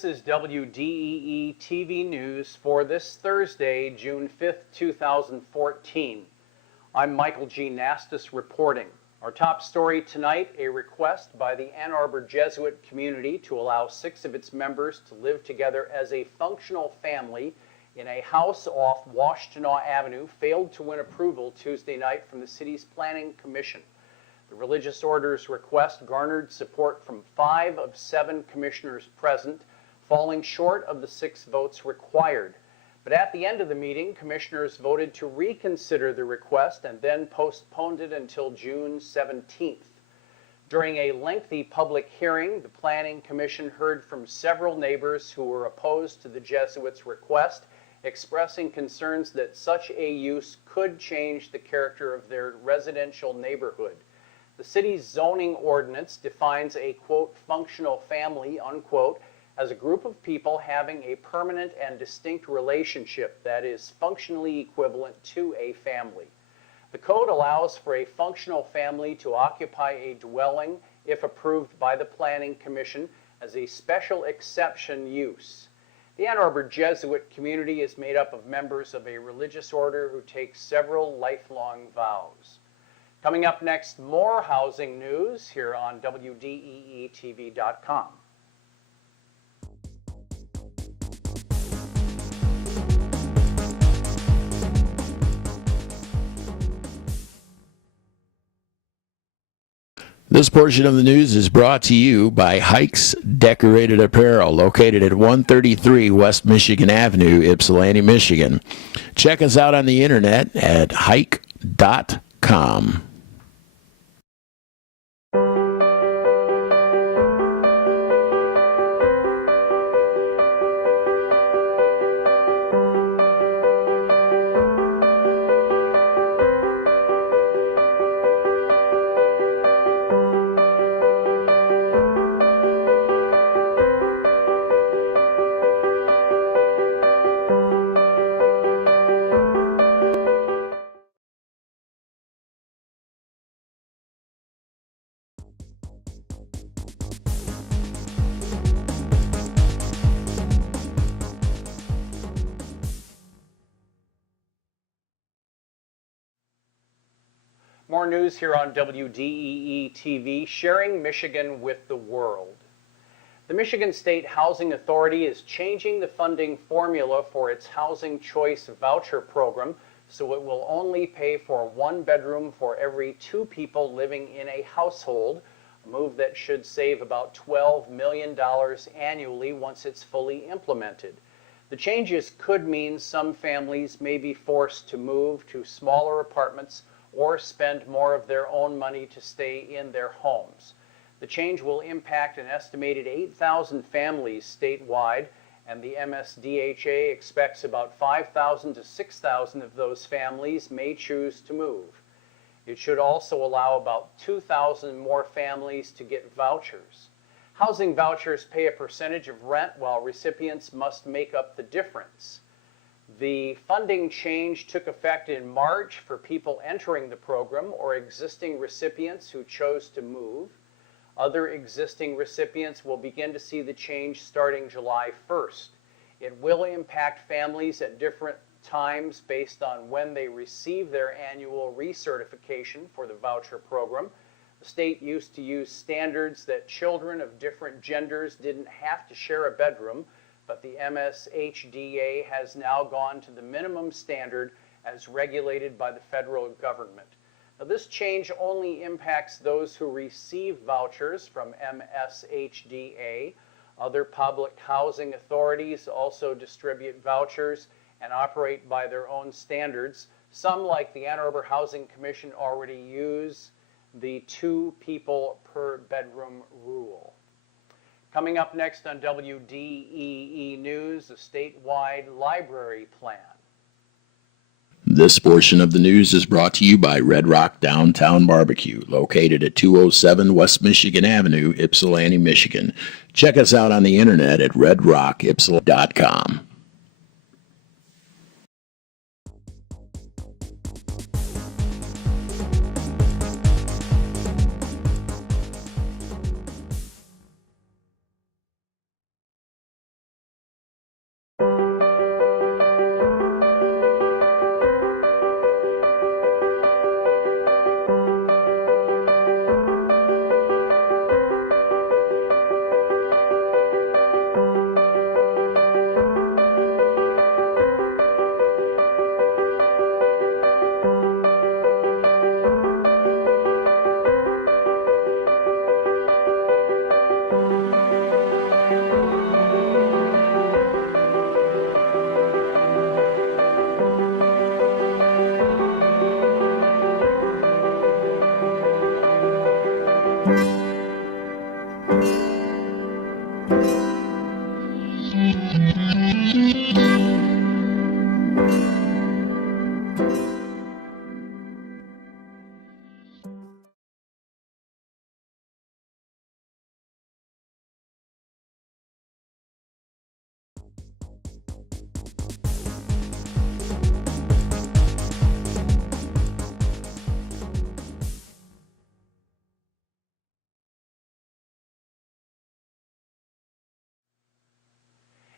This is WDEE TV News for this Thursday, June 5th, 2014. I'm Michael G. Nastos reporting. Our top story tonight, a request by the Ann Arbor Jesuit community to allow 6 of its members to live together as a functional family in a house off Washtenaw Avenue failed to win approval Tuesday night from the city's Planning Commission. The religious order's request garnered support from 5 of 7 commissioners present, falling short of the 6 votes required. But at the end of the meeting, commissioners voted to reconsider the request and then postponed it until June 17th. During a lengthy public hearing, the Planning Commission heard from several neighbors who were opposed to the Jesuits' request, expressing concerns that such a use could change the character of their residential neighborhood. The city's zoning ordinance defines a, quote, functional family, unquote, as a group of people having a permanent and distinct relationship that is functionally equivalent to a family. The code allows for a functional family to occupy a dwelling if approved by the Planning Commission as a special exception use. The Ann Arbor Jesuit community is made up of members of a religious order who take several lifelong vows. Coming up next, more housing news here on WDEETV.com. This portion of the news is brought to you by Hikes Decorated Apparel, located at 133 West Michigan Avenue, Ypsilanti, Michigan. Check us out on the internet at hike.com. More news here on WDEE TV, sharing Michigan with the world. The Michigan State Housing Authority is changing the funding formula for its Housing Choice Voucher program, so it will only pay for 1 bedroom for every 2 people living in a household, a move that should save about $12 million annually once it's fully implemented. The changes could mean some families may be forced to move to smaller apartments or spend more of their own money to stay in their homes. The change will impact an estimated 8,000 families statewide, and the MSDHA expects about 5,000 to 6,000 of those families may choose to move. It should also allow about 2,000 more families to get vouchers. Housing vouchers pay a percentage of rent, while recipients must make up the difference. The funding change took effect in March for people entering the program or existing recipients who chose to move. Other existing recipients will begin to see the change starting July 1st. It will impact families at different times based on when they receive their annual recertification for the voucher program. The state used to use standards that children of different genders didn't have to share a bedroom, but the MSHDA has now gone to the minimum standard as regulated by the federal government. Now, this change only impacts those who receive vouchers from MSHDA. Other public housing authorities also distribute vouchers and operate by their own standards. Some, like the Ann Arbor Housing Commission, already use the 2 people per bedroom rule. Coming up next on WDEE News, a statewide library plan. This portion of the news is brought to you by Red Rock Downtown Barbecue, located at 207 West Michigan Avenue, Ypsilanti, Michigan. Check us out on the internet at redrockypsilanti.com.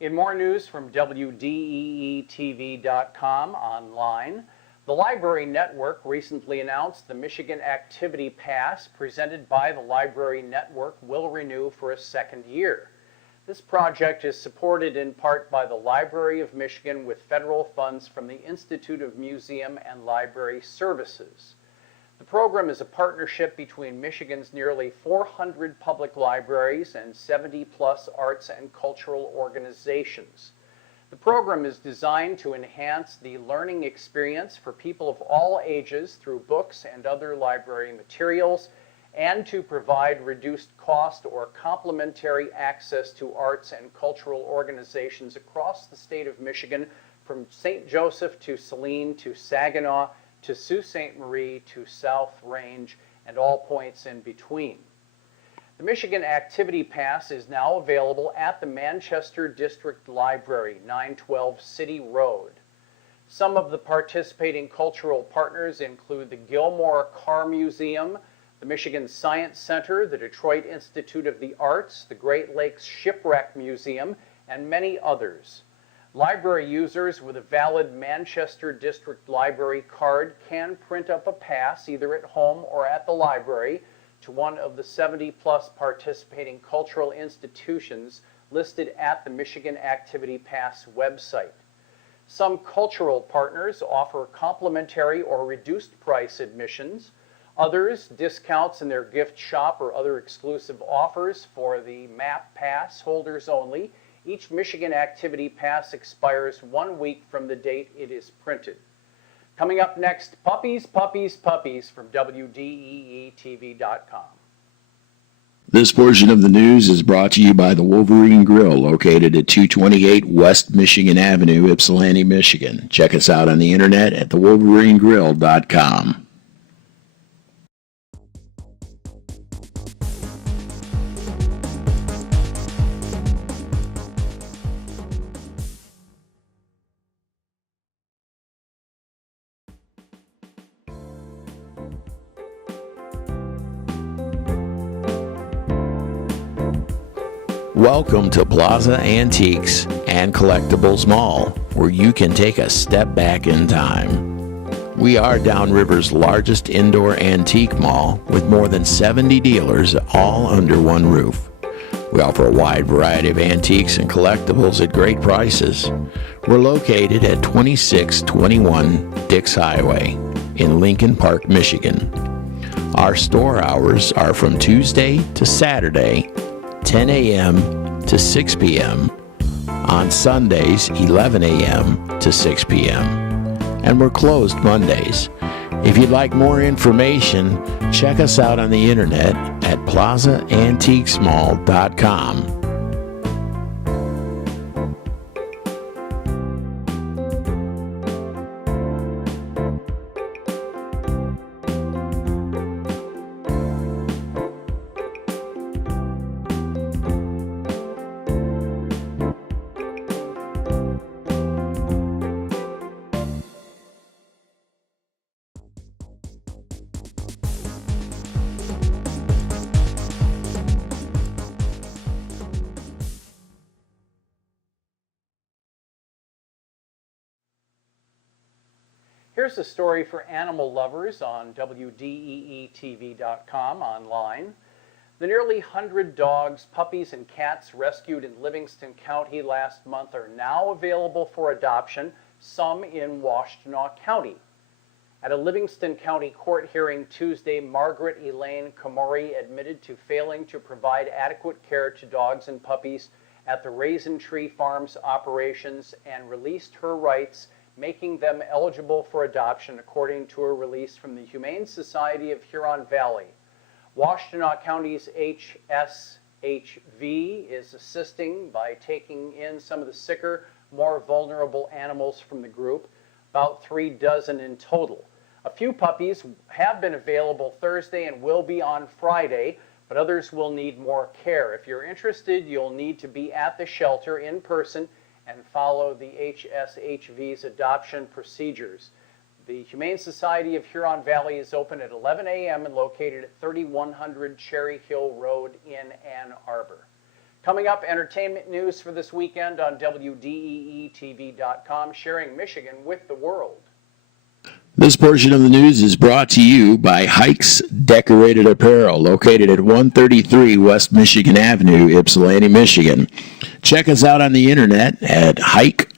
In more news from WDEE TV.com online, the Library Network recently announced the Michigan Activity Pass presented by the Library Network will renew for a second year. This project is supported in part by the Library of Michigan with federal funds from the Institute of Museum and Library Services. The program is a partnership between Michigan's nearly 400 public libraries and 70-plus arts and cultural organizations. The program is designed to enhance the learning experience for people of all ages through books and other library materials, and to provide reduced cost or complimentary access to arts and cultural organizations across the state of Michigan, from St. Joseph to Saline to Saginaw to Sault Ste. Marie to South Range and all points in between. The Michigan Activity Pass is now available at the Manchester District Library, 912 City Road. Some of the participating cultural partners include the Gilmore Car Museum, the Michigan Science Center, the Detroit Institute of the Arts, the Great Lakes Shipwreck Museum, and many others. Library users with a valid Manchester District Library card can print up a pass either at home or at the library to one of the 70-plus participating cultural institutions listed at the Michigan Activity Pass website. Some cultural partners offer complimentary or reduced price admissions. Others, discounts in their gift shop or other exclusive offers for the MAP Pass holders only. Each Michigan Activity Pass expires 1 week from the date it is printed. Coming up next, puppies, puppies, puppies from WDEE TV.com. This portion of the news is brought to you by the Wolverine Grill, located at 228 West Michigan Avenue, Ypsilanti, Michigan. Check us out on the internet at thewolverinegrill.com. Welcome to Plaza Antiques and Collectibles Mall, where you can take a step back in time. We are Downriver's largest indoor antique mall with more than 70 dealers all under one roof. We offer a wide variety of antiques and collectibles at great prices. We're located at 2621 Dix Highway in Lincoln Park, Michigan. Our store hours are from Tuesday to Saturday, 10 a.m. to 6 p.m. On Sundays, 11 a.m. to 6 p.m. And we're closed Mondays. If you'd like more information, check us out on the internet at plazaantiquesmall.com. Here's a story for animal lovers on WDEE TV.com online. The nearly 100 dogs, puppies, and cats rescued in Livingston County last month are now available for adoption, some in Washtenaw County. At a Livingston County court hearing Tuesday, Margaret Elaine Komori admitted to failing to provide adequate care to dogs and puppies at the Raisin Tree Farms operations and released her rights, making them eligible for adoption according to a release from the Humane Society of Huron Valley. Washtenaw County's HSHV is assisting by taking in some of the sicker, more vulnerable animals from the group, about 3 dozen in total. A few puppies have been available Thursday and will be on Friday, but others will need more care. If you're interested, you'll need to be at the shelter in person and follow the HSHV's adoption procedures. The Humane Society of Huron Valley is open at 11 a.m. and located at 3100 Cherry Hill Road in Ann Arbor. Coming up, entertainment news for this weekend on WDEE TV.com, sharing Michigan with the world. This portion of the news is brought to you by Hikes Decorated Apparel, located at 133 West Michigan Avenue, Ypsilanti, Michigan. Check us out on the internet at hike.com.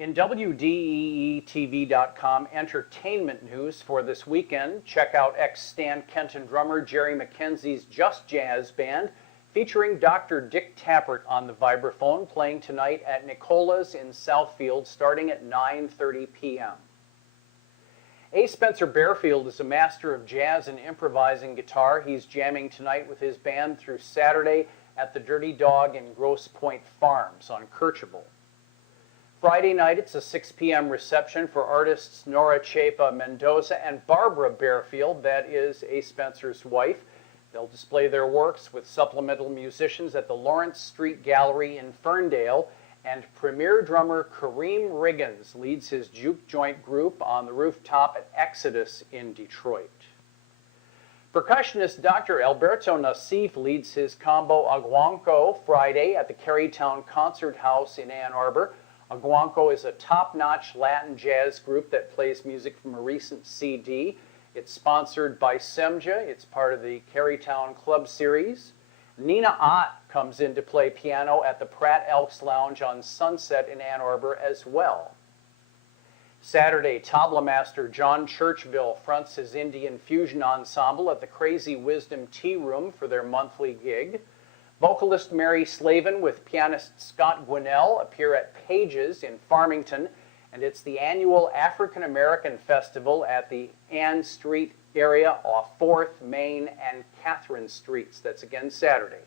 In WDEE TV.com entertainment news for this weekend, check out ex-Stan Kenton drummer Jerry McKenzie's Just Jazz Band, featuring Dr. Dick Tappert on the vibraphone, playing tonight at Nicola's in Southfield starting at 9:30 p.m. A. Spencer Bearfield is a master of jazz and improvising guitar. He's jamming tonight with his band through Saturday at the Dirty Dog in Grosse Pointe Farms on Kirchable. Friday night, it's a 6 p.m. reception for artists Nora Chapa Mendoza and Barbara Bearfield, that is A. Spencer's wife. They'll display their works with supplemental musicians at the Lawrence Street Gallery in Ferndale, and premier drummer Kareem Riggins leads his juke joint group on the rooftop at Exodus in Detroit. Percussionist Dr. Alberto Nassif leads his combo Aguanco Friday at the Carytown Concert House in Ann Arbor. Aguanco is a top-notch Latin jazz group that plays music from a recent CD. It's sponsored by Semja. It's part of the Carytown Club Series. Nina Ott comes in to play piano at the Pratt Elks Lounge on Sunset in Ann Arbor as well. Saturday, tabla master John Churchville fronts his Indian fusion ensemble at the Crazy Wisdom Tea Room for their monthly gig. Vocalist Mary Slavin with pianist Scott Gwinnell appear at Page's in Farmington, and it's the annual African American Festival at the Ann Street area off 4th, Main, and Catherine Streets. That's again Saturday.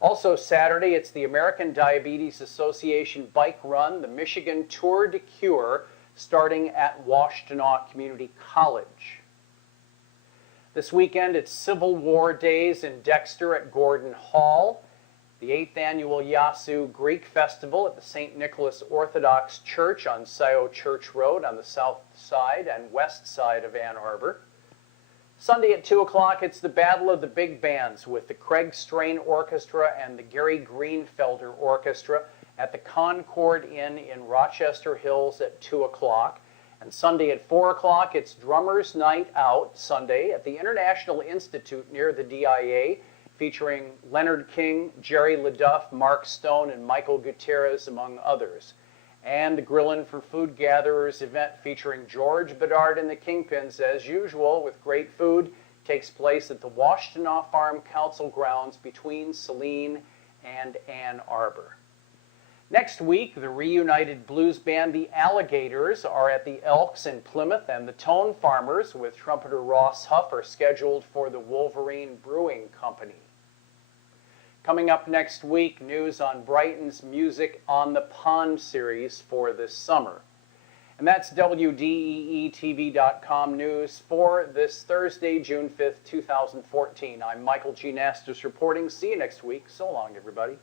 Also Saturday, it's the American Diabetes Association Bike Run, the Michigan Tour de Cure, starting at Washtenaw Community College. This weekend, it's Civil War Days in Dexter at Gordon Hall, the 8th annual Yasu Greek Festival at the St. Nicholas Orthodox Church on Scioto Church Road on the south side and west side of Ann Arbor. Sunday at 2 o'clock, it's the Battle of the Big Bands with the Craig Strain Orchestra and the Gary Greenfelder Orchestra at the Concord Inn in Rochester Hills at 2 o'clock. And Sunday at 4 o'clock, it's Drummers Night Out Sunday at the International Institute near the DIA, featuring Leonard King, Jerry LaDuff, Mark Stone, and Michael Gutierrez, among others. And the Grillin' for Food Gatherers event featuring George Bedard and the Kingpins, as usual, with great food, takes place at the Washtenaw Farm Council grounds between Saline and Ann Arbor. Next week, the reunited blues band The Alligators are at the Elks in Plymouth, and the Tone Farmers with trumpeter Ross Huff are scheduled for the Wolverine Brewing Company. Coming up next week, news on Brighton's Music on the Pond series for this summer. And that's WDEE TV.com news for this Thursday, June 5th, 2014. I'm Michael G. Nastos reporting. See you next week. So long, everybody.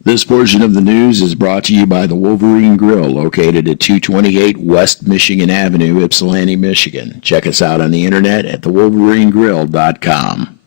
This portion of the news is brought to you by the Wolverine Grill, located at 228 West Michigan Avenue, Ypsilanti, Michigan. Check us out on the internet at thewolverinegrill.com.